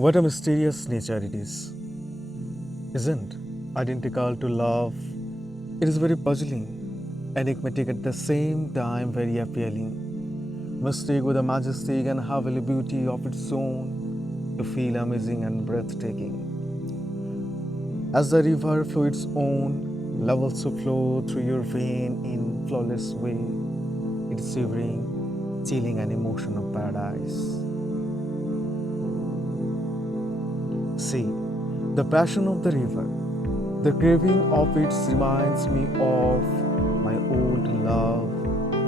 What a mysterious nature it is, isn't identical to love. It is very puzzling, enigmatic at the same time, very appealing. Mystic with a majestic and heavenly beauty of its own, to feel amazing and breathtaking. As the river flows its own, levels to flow through your vein in flawless way. It is shivering, chilling, an emotion of paradise. See, the passion of the river, the craving of it reminds me of my old love,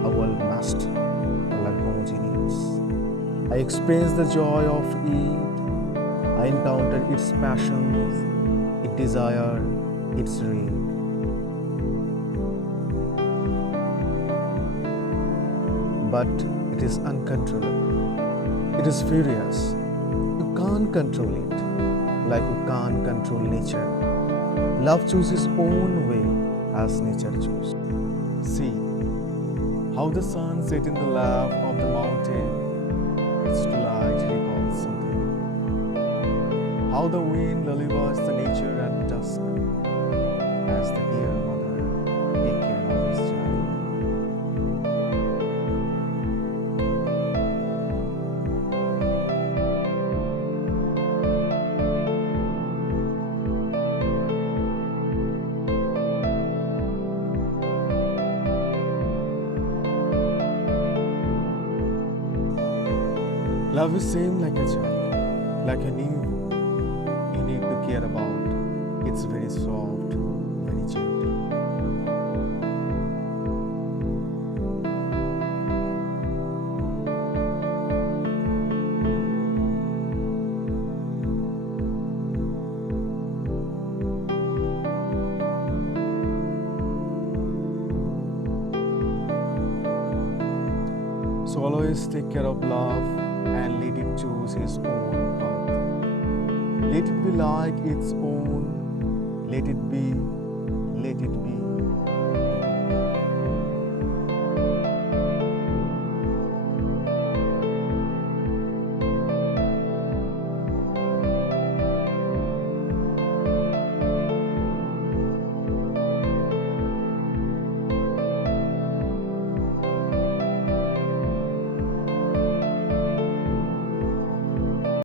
a world must, like homogeneous. I experience the joy of it, I encounter its passions, its desire, its rage. But it is uncontrollable. It is furious. You can't control it, like you can't control nature. Love chooses its own way as nature chooses. See how the sun set in the lap of the mountain. Its twilight recalls something. How the wind lullabies the nature at dusk, as the dear mother take care of his child. Love is same like a child, like a new you need to care about. It's very soft, very gentle. So always take care of love and let it choose its own path. Let it be like its own. Let it be, let it be.